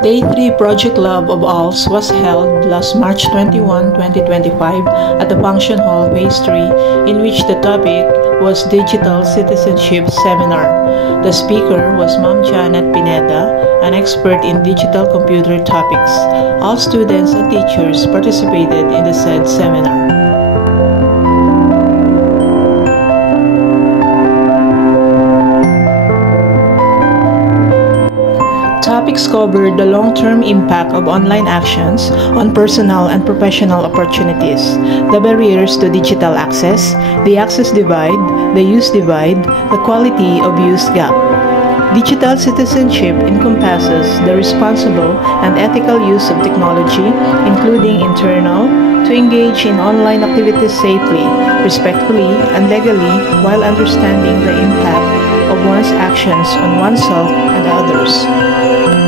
Day 3 Project Love of ALS was held last March 21, 2025 at the Function Hall Phase 3, in which the topic was Digital Citizenship Seminar. The speaker was Ma'am Janet Pineda, an expert in digital computer topics. All students and teachers participated in the said seminar. Topics covered the long-term impact of online actions on personal and professional opportunities, the barriers to digital access, the access divide, the use divide, the quality of use gap. Digital citizenship encompasses the responsible and ethical use of technology, including internal, to engage in online activities safely, respectfully, and legally while understanding the impact of one's actions on oneself and others.